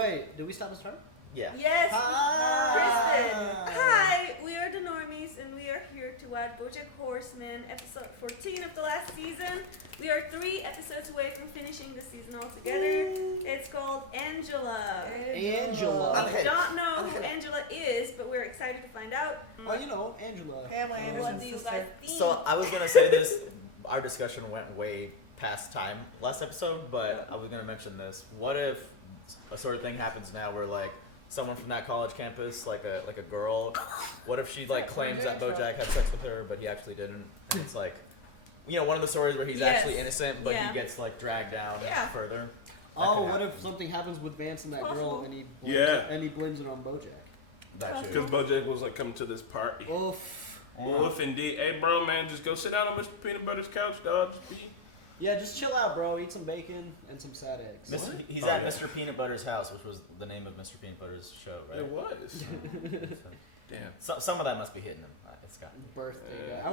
Wait, did we stop and start? Yeah. Yes, Hi. Kristen. Hi, we are the Normies, and we are here to watch Bojack Horseman, episode 14 of the last season. We are 3 episodes away from finishing the season altogether. It's called Angela. Angela. We don't know who Angela is, but we're excited to find out. Well, you know, Angela. Pamela Anderson's what do you guys think? So I was gonna say this. Our discussion went way past time last episode, but I was gonna mention this. What if a sort of thing happens now where like someone from that college campus, like a girl, what if she like claims that Bojack had sex with her, but he actually didn't? And it's like, you know, one of the stories where he's actually innocent, but he gets like dragged down further. Oh, what if something happens with Vance and that girl, and he blames it on Bojack? Because Bojack was like coming to this party. Oof, indeed. Hey, bro, man, just go sit down on Mr. Peanut Butter's couch, dog. Just chill out, bro. Eat some bacon and some sad eggs. He's at Mr. Peanut Butter's house, which was the name of Mr. Peanut Butter's show, right? It was. Damn. Some of that must be hitting him. It's got Birthday guy.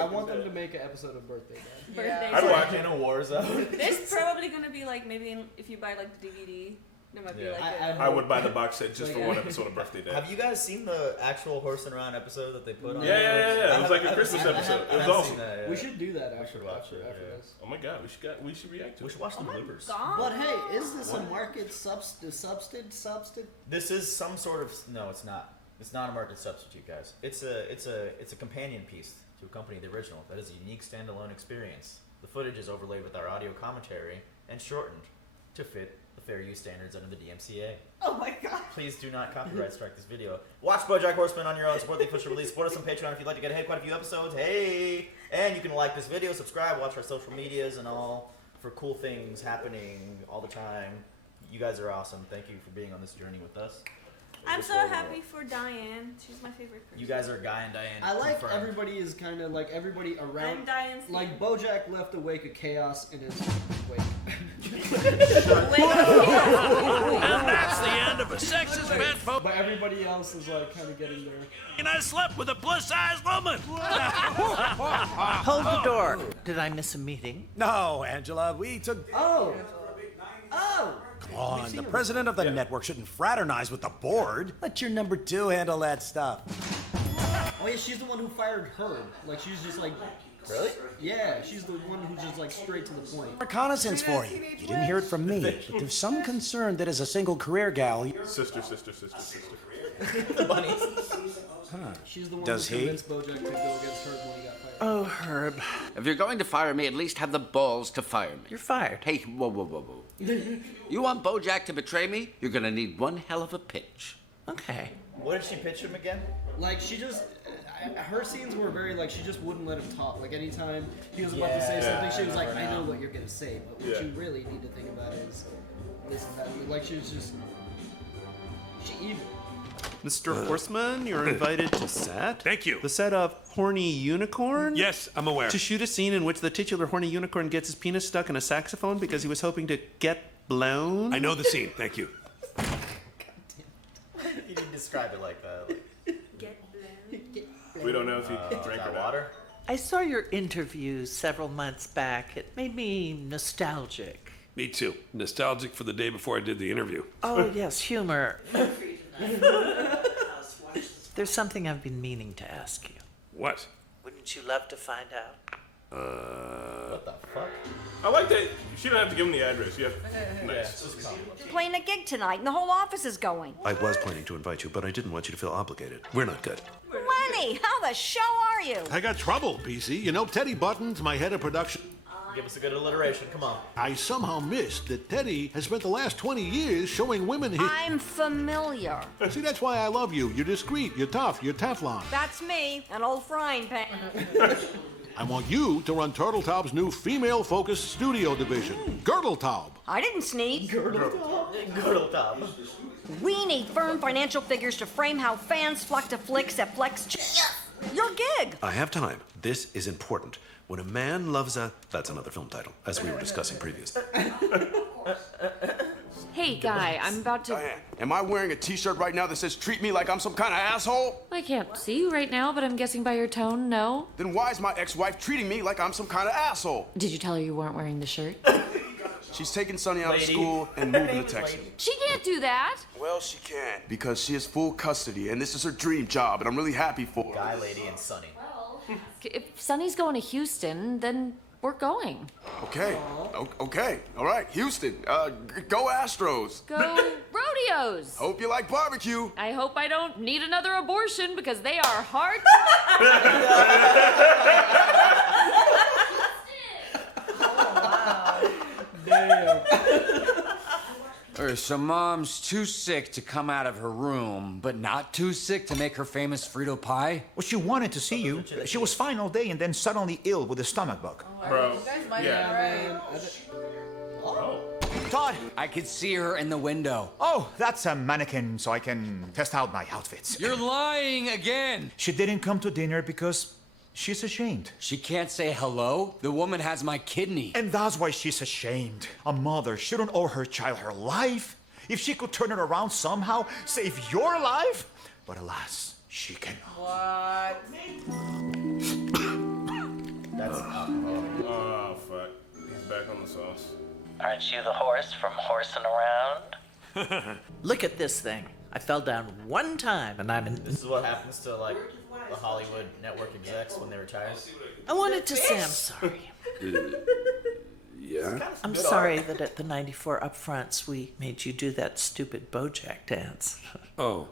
I want them to make an episode of Birthday Guy. Birthday I'd watch in a war zone. There's probably gonna be like maybe if you buy like the DVD. There might be like I would buy the box set just for one episode of Birthday Day. Have you guys seen the actual Horse and Around episode that they put on? Yeah. It was like a Christmas episode. It was awesome. We should do that. We should watch it after this. Oh my god, we should react to it. We should watch the bloopers. But hey, is this a market substitute? This is some sort of no. It's not. It's not a market substitute, guys. It's a companion piece to accompany the original. That is a unique standalone experience. The footage is overlaid with our audio commentary and shortened to fit the fair use standards under the DMCA. Oh my god. Please do not copyright strike this video. Watch Bojack Horseman on your own. Support the official release. Support us on Patreon if you'd like to get ahead quite a few episodes. Hey! And you can like this video, subscribe, watch our social medias and all for cool things happening all the time. You guys are awesome. Thank you for being on this journey with us. I'm so happy for Diane. She's my favorite person. You guys are Guy and Diane. I like everybody is kind of like everybody around. I'm Diane's like Bojack left a wake of chaos in his wake. And that's the end of a sexist man. But everybody else is like kind of getting there. And I slept with a plus-size woman. Hold the door. Did I miss a meeting? No, Angela, we took... Oh! Come on, the president of the network shouldn't fraternize with the board. Let your number 2 handle that stuff. Oh yeah, she's the one who fired Herb. Like she's just like... Really? Yeah, she's the one who's just like straight to the point. Reconnaissance for you. You didn't hear it from me, but there's some concern that as a single career gal... Sister. The bunnies. She's the one Does who convinced Bojack to go against Herb when he got fired. Oh, Herb. If you're going to fire me, at least have the balls to fire me. You're fired. Hey, whoa. You want Bojack to betray me? You're gonna need one hell of a pitch. Okay. What did she pitch him again? Like she just... her scenes were very like she just wouldn't let him talk. Like anytime he was about to say something, she was like, "I know what you're gonna say, but what you really need to think about is this and that." Like she was just evil. Mr. Horseman, you're invited to set. Thank you. The set of Horny Unicorn? Yes, I'm aware. To shoot a scene in which the titular Horny Unicorn gets his penis stuck in a saxophone because he was hoping to get blown? I know the scene, thank you. You didn't describe it like that. We don't know if he drank or not. Water? I saw your interview several months back. It made me nostalgic. Me too. Nostalgic for the day before I did the interview. Oh, yes, humor. There's something I've been meaning to ask you. What? Wouldn't you love to find out? What the fuck? I like that. You don't have to give him the address. You have... Nice. Playing a gig tonight, and the whole office is going. I was planning to invite you, but I didn't want you to feel obligated. We're not good. Lenny, how the show are you? I got trouble, PC. You know Teddy Buttons, my head of production. Give us a good alliteration, come on. I somehow missed that Teddy has spent the last 20 years showing women his... I'm familiar. See, that's why I love you. You're discreet, you're tough, you're Teflon. That's me, an old frying pan. I want you to run Turtletaub's new female-focused studio division, Girdletaub. I didn't sneak. Girdletaub. We need firm financial figures to frame how fans flock to flicks at your gig. I have time. This is important. When a man loves a... That's another film title, as we were discussing previously. Hey, Guy, I'm about to... Am I wearing a t-shirt right now that says treat me like I'm some kind of asshole? I can't see you right now, but I'm guessing by your tone, no. Then why is my ex-wife treating me like I'm some kind of asshole? Did you tell her you weren't wearing the shirt? She's taking Sonny out of Lady. school and moving to Texas. She can't do that. Well, she can because she has full custody, and this is her dream job, and I'm really happy for her. Guy, lady, and Sonny. If Sonny's going to Houston, then we're going. Okay. Okay. All right. Houston. Go Astros. Go rodeos. Hope you like barbecue. I hope I don't need another abortion because they are hard. Damn. So Mom's too sick to come out of her room, but not too sick to make her famous Frito pie? Well, she wanted to see you. She was fine all day and then suddenly ill with a stomach bug. Bro. Yeah, man. Todd! I could see her in the window. Oh, that's a mannequin so I can test out my outfits. You're lying again! She didn't come to dinner because she's ashamed. She can't say hello? The woman has my kidney. And that's why she's ashamed. A mother shouldn't owe her child her life. If she could turn it around somehow, save your life. But alas, she cannot. What? That's Oh, fuck. He's back on the sauce. Aren't you the horse from horsing around? Look at this thing. I fell down one time and I'm in. This is what happens to like the Hollywood network execs when they retire. I wanted to say I'm sorry. Yeah? I'm sorry that at the 94 upfronts we made you do that stupid Bojack dance. Oh.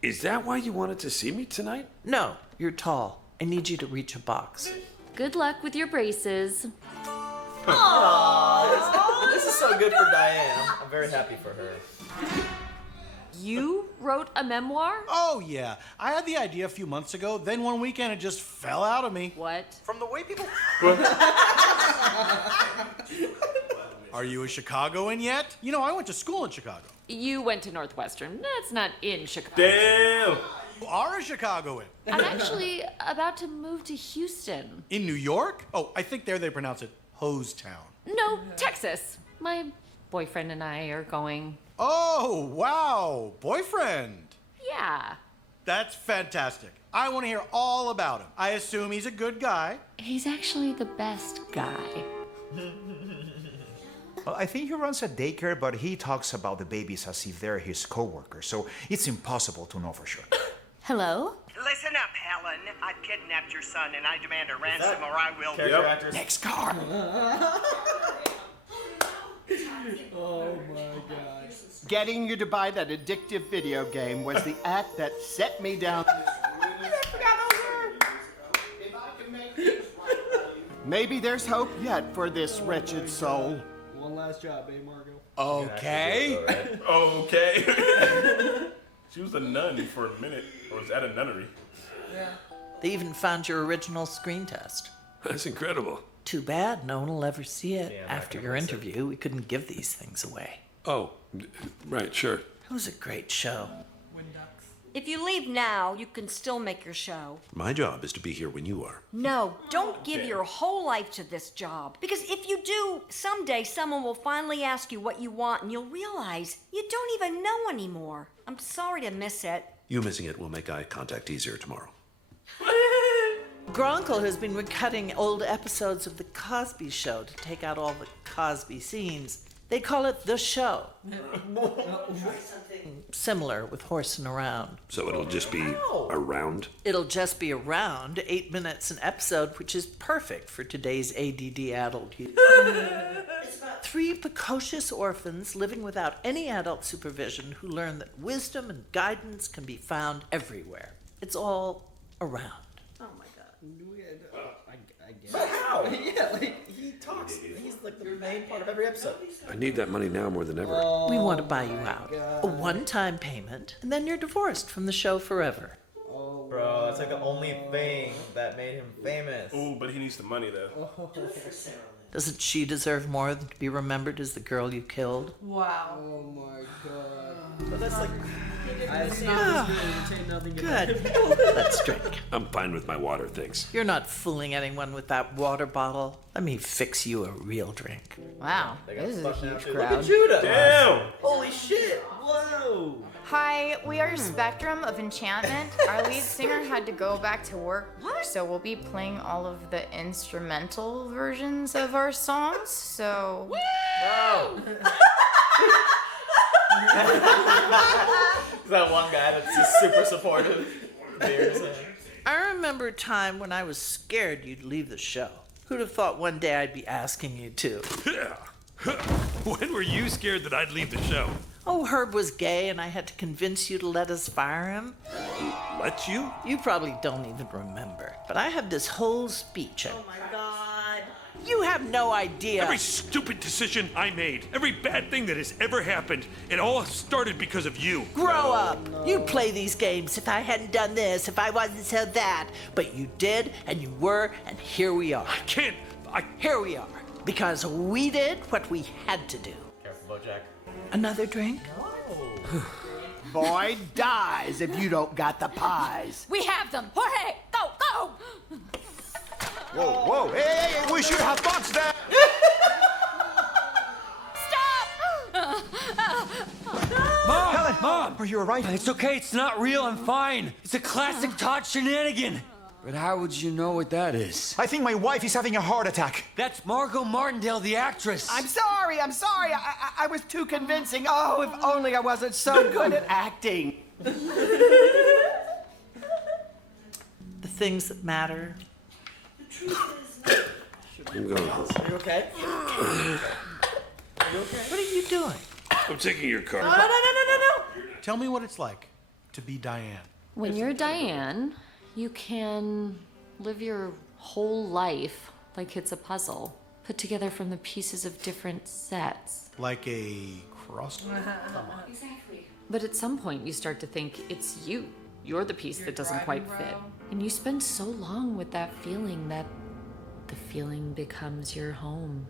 Is that why you wanted to see me tonight? No, you're tall. I need you to reach a box. Good luck with your braces. Aww, this is so good for Diane. I'm very happy for her. You wrote a memoir? Oh, yeah. I had the idea a few months ago, then one weekend it just fell out of me. What? From the way people... Are you a Chicagoan yet? You know, I went to school in Chicago. You went to Northwestern. That's not in Chicago. Damn! You are a Chicagoan. I'm actually about to move to Houston. In New York? Oh, I think there they pronounce it Hosetown. No, Texas. My boyfriend and I are going. Oh, wow. Boyfriend. Yeah. That's fantastic. I want to hear all about him. I assume he's a good guy. He's actually the best guy. Well, I think he runs a daycare, but he talks about the babies as if they're his co-workers, so it's impossible to know for sure. Hello? Listen up, Helen. I've kidnapped your son and I demand a ransom or I will... Yep. Next car! Oh my god. Getting you to buy that addictive video game was the act that set me down. Maybe there's hope yet for this wretched soul. One last job, eh, Margot? Okay. Okay. She was a nun for a minute, or was at a nunnery. Yeah. They even found your original screen test. That's incredible. Too bad no one will ever see it. Yeah, After your interview, we couldn't give these things away. Oh, right, sure. It was a great show. If you leave now, you can still make your show. My job is to be here when you are. No, don't give your whole life to this job. Because if you do, someday someone will finally ask you what you want and you'll realize you don't even know anymore. I'm sorry to miss it. You missing it will make eye contact easier tomorrow. Gronkle has been recutting old episodes of The Cosby Show to take out all the Cosby scenes. They call it The Show. Something similar with horsing around. So it'll just be around? It'll just be around 8 minutes an episode, which is perfect for today's ADD adult youth. It's about 3 precocious orphans living without any adult supervision who learn that wisdom and guidance can be found everywhere. It's all around. Oh my god. I guess. But how? Yeah, like he talks. He's like the main part of every episode. I need that money now more than ever. We want to buy you out. A one-time payment, and then you're divorced from the show forever. Bro, that's like the only thing that made him famous. Ooh, but he needs the money though. Doesn't she deserve more than to be remembered as the girl you killed? Wow. Oh my god. But that's like... I've seen this movie, nothing Good. Let's drink. I'm fine with my water, thanks. You're not fooling anyone with that water bottle. Let me fix you a real drink. Wow. They got This is a fucked now, huge too. crowd. Look at Judah. Damn! Holy shit. Whoa! Hi, we are Spectrum of Enchantment. Our lead singer had to go back to work, so we'll be playing all of the instrumental versions of our songs. So. Wow. That one guy that's just super supportive. I remember a time when I was scared you'd leave the show. Who'd have thought one day I'd be asking you to? When were you scared that I'd leave the show? Oh, Herb was gay and I had to convince you to let us fire him. Let you? You probably don't even remember. But I have this whole speech. Oh my god. You have no idea. Every stupid decision I made, every bad thing that has ever happened, it all started because of you. Grow up. You'd play these games if I hadn't done this, if I wasn't so that. But you did, and you were, and here we are. I can't. Here we are. Because we did what we had to do. Careful, Bojack. Another drink? No. Boy dies if you don't got the pies. We have them. Jorge, go, go! Whoa, hey, we should have boxed that. Mom! Helen, Mom! are you alright? It's okay, it's not real, I'm fine. It's a classic Todd shenanigan. But how would you know what that is? I think my wife is having a heart attack. That's Margot Martindale, the actress. I'm sorry. I was too convincing. Oh, if only I wasn't so good at acting. The things that matter. I'm going home. Are you okay? What are you doing? I'm taking your car. No. Tell me what it's like to be Diane. When you're Diane, you can live your whole life like it's a puzzle, put together from the pieces of different sets. Like a crossword? Exactly. But at some point, you start to think it's you. You're the piece that doesn't quite fit. And you spend so long with that feeling that the feeling becomes your home.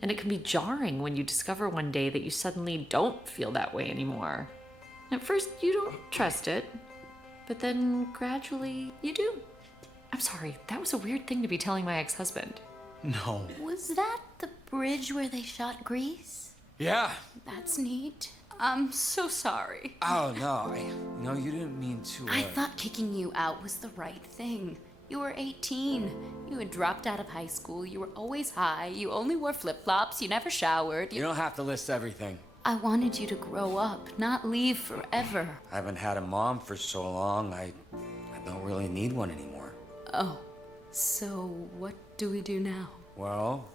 And it can be jarring when you discover one day that you suddenly don't feel that way anymore. At first, you don't trust it, but then gradually you do. I'm sorry, that was a weird thing to be telling my ex-husband. No. Was that the bridge where they shot Grease? Yeah. That's neat. I'm so sorry. Oh, no. No, you didn't mean to. I thought kicking you out was the right thing. You were 18. You had dropped out of high school. You were always high. You only wore flip-flops. You never showered. You don't have to list everything. I wanted you to grow up, not leave forever. I haven't had a mom for so long, I don't really need one anymore. Oh, so what do we do now? Well,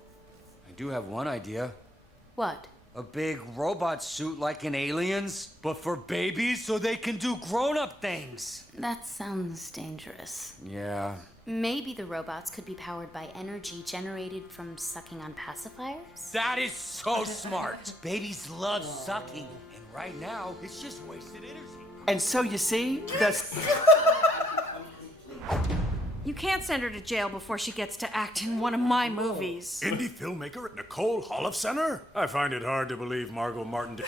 I do have one idea. What? A big robot suit like in Aliens, but for babies so they can do grown-up things. That sounds dangerous. Yeah. Maybe the robots could be powered by energy generated from sucking on pacifiers? That is so smart. Babies love sucking, and right now, it's just wasted energy. And so you see, You can't send her to jail before she gets to act in one of my movies. Indie filmmaker at Nicole Holliff Center? I find it hard to believe Margot Martindale.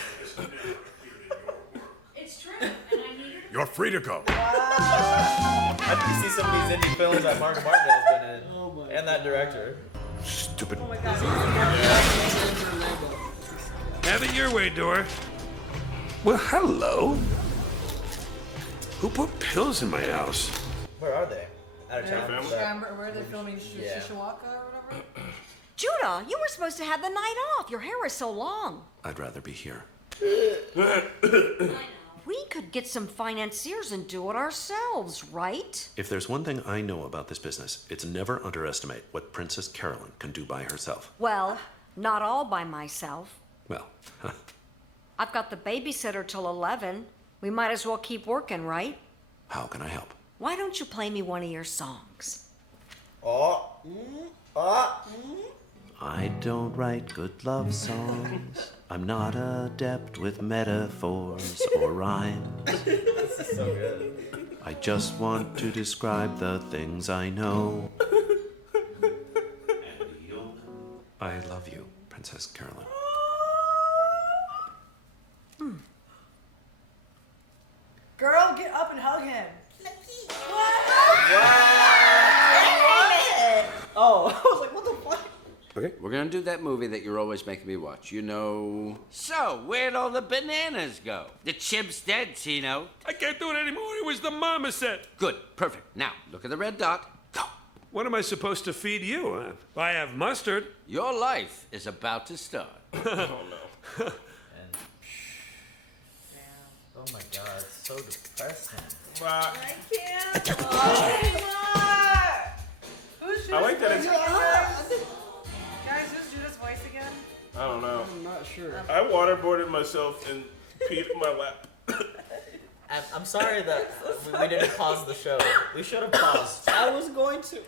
It's true, and I need her. You're free to go. I think you see some of these indie films that Margot Martindale's been in, and that director. Stupid. Oh my god. Have it your way, Dora. Well, hello. Who put pills in my house? Where are they? Out of town. Where they're filming Shishawaka or whatever? Judah, you were supposed to have the night off. Your hair is so long. I'd rather be here. We could get some financiers and do it ourselves, right? If there's one thing I know about this business, it's never underestimate what Princess Carolyn can do by herself. Well, not all by myself. Well, I've got the babysitter till 11. We might as well keep working, right? how can I help? Why don't you play me one of your songs? I don't write good love songs. I'm not adept with metaphors or rhymes. This is so good. I just want to describe the things I know. I love you, Princess Carolyn. Girl, get up and hug him. Oh, I was like, what the fuck? Okay. We're gonna do that movie that you're always making me watch. You know. So, where'd all the bananas go? The chip's dead, Tino. I can't do it anymore. It was the marmoset. Good, perfect. Now, look at the red dot. Go. What am I supposed to feed you? I have mustard. Your life is about to start. Oh no. Oh my god, it's so depressing. I can't. Who's I like that. Guys, who's Judah's voice again? I don't know. I'm not sure. I waterboarded myself and peed in my lap. I'm sorry that we didn't pause the show. We should have paused. I was going to.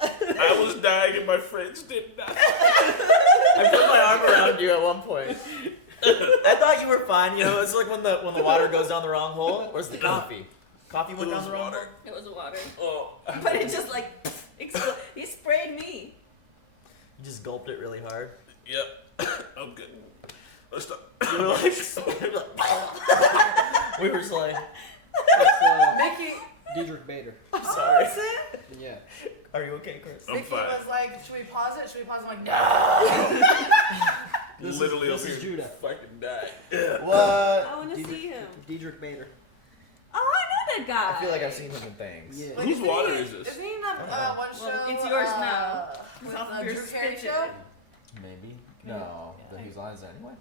I was dying and my friends did not. I put my arm around you at one point. I thought you were fine. You know, it's like when the water goes down the wrong hole. Where's the coffee? Coffee went down the wrong hole. It was water. Oh. But it just like exploded. He sprayed me. You just gulped it really hard. Yep. I'm good. Let's stop. You were like, we were just like, Mickey. Diedrich Bader. I'm sorry. Oh, is it? Yeah. Are you okay, Chris? I'm Mickey fine. was like, should we pause it? Should we pause it? I'm like, no. Literally this over is here Judah. fucking die. What? I want to see him. Diedrich Bader. Oh, I know that guy. I feel like I've seen him in things. Yeah. Like, Whose water is this? Isn't he in that one show? Well, it's yours now. With It's off the your Drew Carey spit show? Maybe. No, the Whose Line Is It Anyway?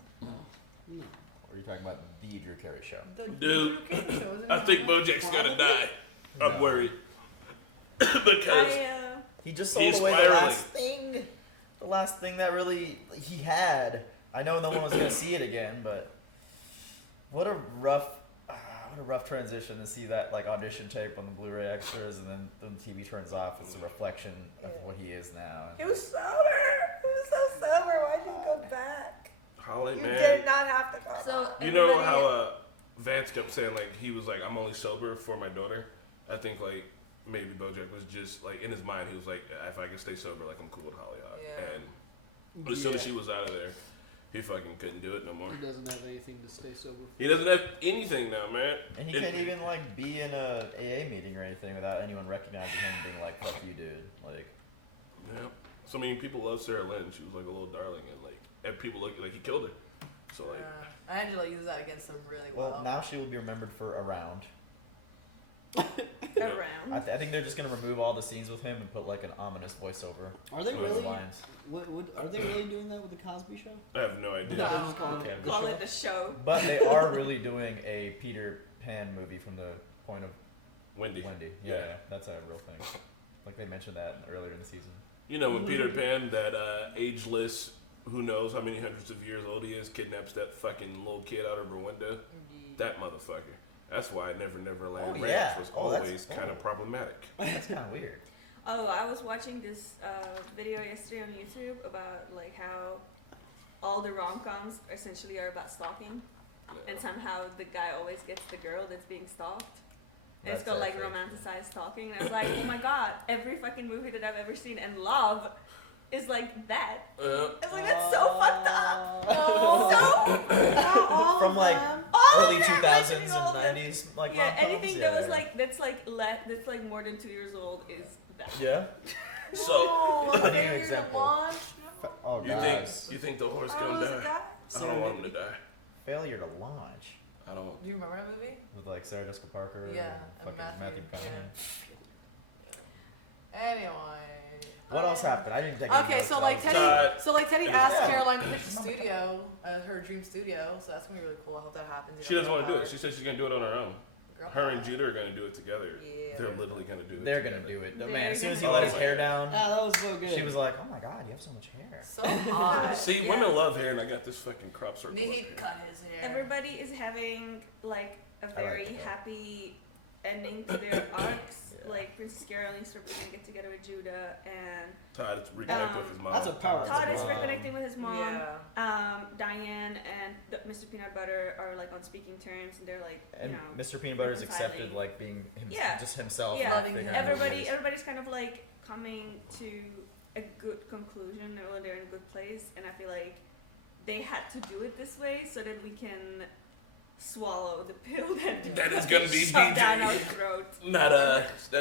Or are you talking about the Drew Carey show? The Dude, Drew Carey show, isn't I it? think Bojack's gonna die. I'm worried. Because He just sold he's away spiraling. the last thing that really he had. I know no one was gonna see it again, but what a rough transition to see that like audition tape on the Blu-ray extras, and then when the TV turns off, it's a reflection of what he is now. He was sober. He was so sober. Why'd you go back? Holly, You man. did not have to go back. You know how Vance kept saying like he was like, I'm only sober for my daughter. I think like maybe Bojack was just like in his mind he was like, if I can stay sober, like I'm cool with Hollyhock. And as soon as she was out of there, he fucking couldn't do it no more. He doesn't have anything to stay sober. He doesn't have anything now, man. And he can't even like be in a AA meeting or anything without anyone recognizing him and being like, "Fuck you, dude." Like, yeah. So I mean, people love Sarah Lynn. She was like a little darling, and like, and people look like he killed her. So like, Angela uses that against him really well, well. now she will be remembered for Around. Around. I think they're just gonna remove all the scenes with him and put like an ominous voiceover. Are they over the really? lines. Are they really doing that with the Cosby Show? I have no idea. No. Just call it the show. But they are really doing a Peter Pan movie from the point of Wendy. Yeah, that's a real thing. Like they mentioned that earlier in the season. You know, when Peter Pan, that ageless, who knows how many hundreds of years old he is, kidnaps that fucking little kid out of her window. That motherfucker. That's why Never Never Land Oh, Ranch yeah. was Oh, that's- always kind of problematic. That's kind of weird. Oh, I was watching this video yesterday on YouTube about like how all the rom-coms essentially are about stalking, and somehow the guy always gets the girl that's being stalked. And it's called like romanticized stalking. And I was like, oh my god, every fucking movie that I've ever seen and love is like that. I was like, that's so fucked up. From like early 2000s and 90s, like yeah, rom-coms? anything that was like that's like more than 2 years old is that. Yeah. So, I'll give you an example. Oh, you think the horse gonna die? I don't want him to die. Failure to launch. I don't. Do you remember that movie? With like Sarah Jessica Parker Yeah, and fucking Matthew McConaughey. Anyway. What else happened? I didn't take any Okay, notes, so I like was- Teddy asked Yeah. Caroline to pitch the studio, her dream studio. So that's gonna be really cool. I hope that happens. She doesn't want to do it. She said she's gonna do it on her own. Girl Her and Judah are gonna do it together. Yeah. They're literally gonna do it. They're together. gonna do it. Man, as soon as he let his hair down, that was so good. she was like, "Oh my god, you have so much hair." So hot. See, Yeah. women love hair, and I got this fucking crop circle. He up there. cut his hair. Everybody is having like a very happy ending to their arcs. Like Princess Caroline's gonna get together with Judah, and Todd is reconnecting with his mom. That's a power. Todd is reconnecting with his mom. Yeah. Diane and Mr. Peanut Butter are like on speaking terms, and they're like, And you know, Mr. Peanut Butter is accepted reconciling. like being Yeah. just himself. Yeah, not figuring out who he is. everybody's kind of like coming to a good conclusion, or they're in a good place, and I feel like they had to do it this way so that we can swallow the pill that is gonna be shoved down our throat. Not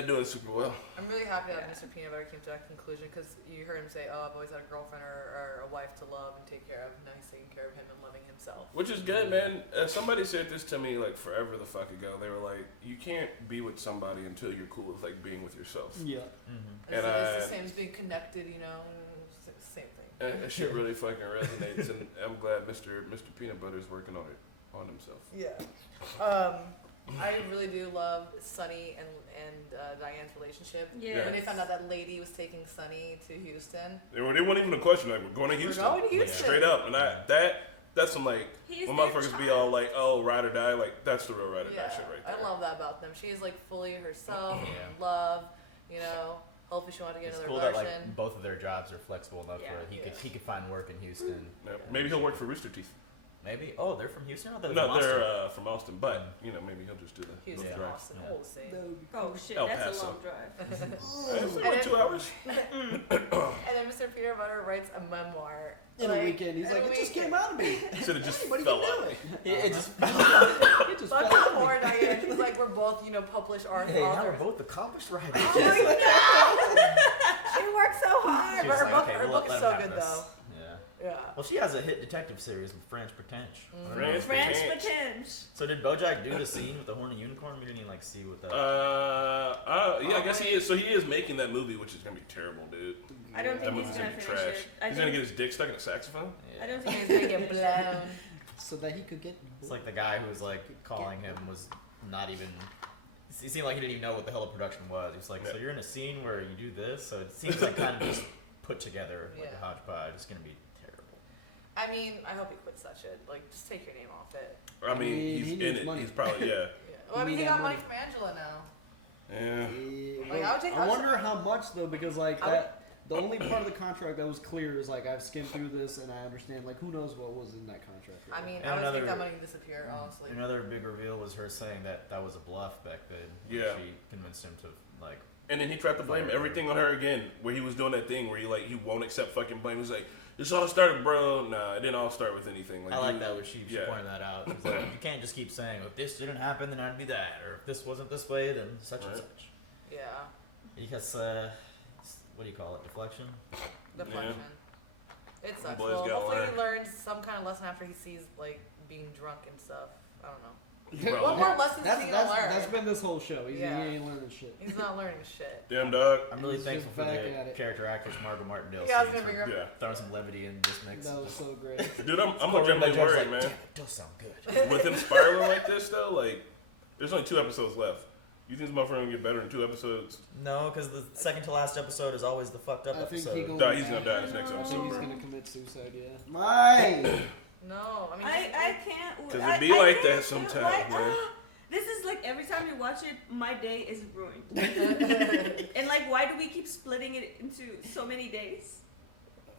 doing super well. I'm really happy that Mr. Peanut Butter came to that conclusion because you heard him say, "Oh, I've always had a girlfriend or a wife to love and take care of." Now he's taking care of him and loving himself. Which is good, man. Somebody said this to me like forever the fuck ago. They were like, "You can't be with somebody until you're cool with like being with yourself." Yeah. And it's the same as being connected, you know. Same thing. That shit really fucking resonates, and I'm glad Mr. Peanut Butter's working on himself. Yeah. I really do love Sunny and Diane's relationship. Yeah. When they found out that lady was taking Sunny to Houston. They weren't even a question. Like, we're going to Houston. We're going to Houston. Straight up. And that's some like He's when their motherfuckers be all like, "Oh, ride or die." Like that's the real ride or die shit right there. I love that about them. She's like fully herself, love, you know. Hopefully she wanted to get It's another cool version. that like both of their jobs are flexible enough where he could find work in Houston. Yeah, maybe he'll work for Rooster Teeth. Maybe. Oh, they're from Houston. Or They're from Austin, but you know maybe he'll just do the Houston, drive. Austin, all the same. Oh shit, El that's Paso. a long drive. It's like 2 hours. And then Mr. Peanut Butter writes a memoir. In a weekend, he's like, it just came out of me. Should have just Hey, what are fell you out. doing? It just It just Fuck fell out him of more, me. Diane. He's like, we're both, you know, published art Hey, now authors. we're both accomplished writers. Oh, no! She worked so hard. She But was her like, book, okay, her we'll book let is him so have good, this. though. Yeah. Yeah. Well, she has a hit detective series with French Pretense. French Pretense. So did Bojack do the scene with the horny unicorn? We didn't even like see what that. Yeah, I guess he is. So he is making that movie, which is gonna be terrible, dude. I don't think that he's movie's gonna be finish trash. it. I He's gonna think- get his dick stuck in a saxophone. I don't think He's gonna get blown. So that he could get. It's like the guy who was like calling him was not even. He seemed like he didn't even know what the hell the production was. He was like, "So you're in a scene where you do this?" So it seems like kind of just put together like a hodgepodge. It's gonna be terrible. I mean, I hope he quits that shit. Like, just take your name off it. I mean, he's he in needs it. money. He's probably Well, I mean, he got money from Angela now. Yeah. Like, I would take- I wonder how much though, because like that. The only part of the contract that was clear is like I've skimmed through this and I understand like who knows what was in that contract. I mean, And I would another- take that money and disappear, honestly. Another big reveal was her saying that was a bluff back then. Yeah. She convinced him to like. And then he tried to blame everything on her again, where he was doing that thing where he won't accept fucking blame. He's like, "This all started, bro." Nah, it didn't all start with anything. I like that when she yeah. pointed that out. She's like, you can't just keep saying, "If this didn't happen, then I'd be that," or "If this wasn't this way, then such and such." Yeah. Because what do you call it? Deflection. Deflection. It sucks. Boys Well, gotta hopefully learn. he learns some kind of lesson after he sees like being drunk and stuff. I don't know. Bro, What more lessons that's, is he gonna that's, learn? that's been this whole show. He ain't learning shit. He's not learning shit. Damn dog. I'm really He's thankful just for back the at it. character actress Margot Martindale. Yeah, I was scenes gonna for bring her up. throwing some levity in this mix. That was so great. Dude, I'm Cool, legitimately Judge's worried, like, man. "Damn, it does sound good." With him spiraling like this, though, like, there's only 2 episodes left. You think this motherfucker gonna get better in 2 episodes? No, because the second to last episode is always the fucked up I think episode. He's gonna die in this next I episode, think he's bro. gonna commit suicide. Yeah. Mine. No, I mean, I can't. 'Cause I- it be I like can't that do- sometimes, like, man. This is like every time you watch it, my day is ruined. And like, why do we keep splitting it into so many days?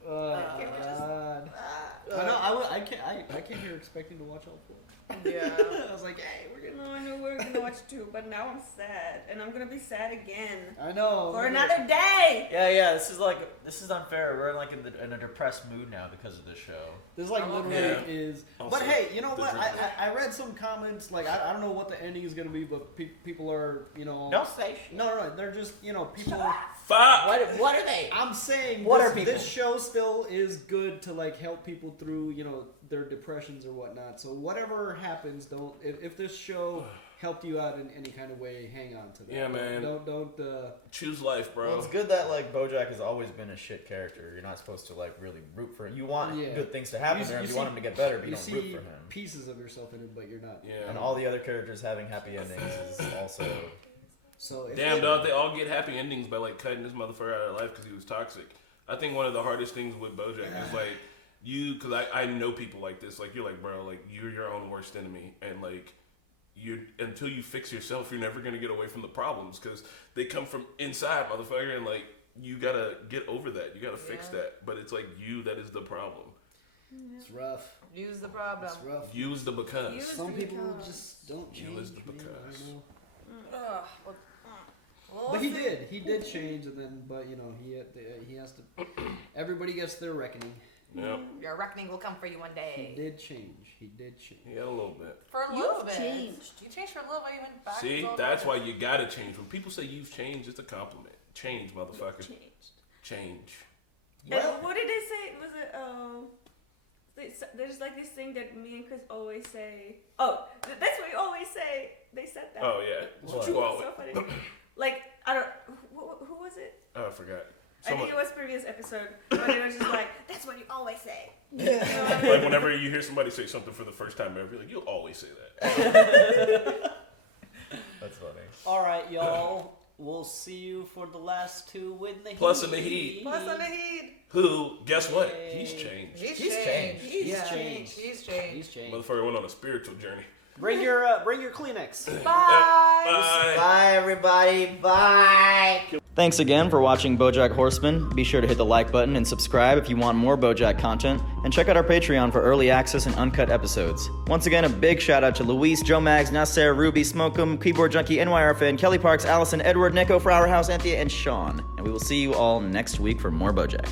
Can't we just? I know. I came here expecting to watch all 4. Yeah. I was like, hey, we're gonna. No, I know we're gonna watch 2, but now I'm sad, and I'm gonna be sad again. I know. For another day. Yeah. This is unfair. We're like in a depressed mood now because of this show. This like literally is. Also, But hey, you know what? different. I read some comments. Like I don't know what the ending is gonna be, but people are Don't say shit. No. They're just people. Fuck. What are they? I'm saying What this, are people? this show still is good to like help people through their depressions or whatnot. So whatever happens, don't if this show helped you out in any kind of way, hang on to that. Yeah, man. Don't choose life, bro. Well, it's good that like Bojack has always been a shit character. You're not supposed to like really root for him. You want good things to happen there. You want him to get better, but you don't root for him. Pieces of yourself in it, but you're not. Yeah. And all the other characters having happy endings is also. So Damn, dog, they all get happy endings by like cutting this motherfucker out of their life because he was toxic. I think one of the hardest things with Bojack is like because I know people like this. Like you're like, bro, like you're your own worst enemy, and like until you fix yourself, you're never gonna get away from the problems because they come from inside, motherfucker, and like you gotta get over that. You gotta fix that, but it's like you that is the problem. It's rough. Use the problem. It's rough. Use the because. Some people just don't change. Use the man. because. I know. Well, But he did change, and then he has to. Everybody gets their reckoning. Yep. Your reckoning will come for you one day. He did change. Yeah, a little bit. For a little bit. Changed. You changed for a little bit. You went back. See, that's why you gotta change. When people say you've changed, it's a compliment. Change, motherfucker. Change. And what did they say? Was it there's like this thing that me and Chris always say. Oh, that's what you always say. They said that. Oh yeah, that's what you always. So funny. Like I don't. Who was it? Oh, I forgot. I think it was previous episode, but it was just like, that's what you always say. Like whenever you hear somebody say something for the first time ever, like, you'll always say that. That's funny. All right, y'all. We'll see you for the last two in the Plus in the heat. Plus in the heat. Who? Guess what? He's changed. He's changed. He's changed. Motherfucker went on a spiritual journey. Bring your Kleenex. Bye. Bye, everybody. Bye. Thanks again for watching Bojack Horseman. Be sure to hit the like button and subscribe if you want more Bojack content, and check out our Patreon for early access and uncut episodes. Once again, a big shout out to Luis, Joe Mags, Nasser, Ruby, Smokum, Keyboard Junkie, NYR Fan, Kelly Parks, Allison, Edward, Nico, Flower House, Anthea, and Sean. And we will see you all next week for more Bojack.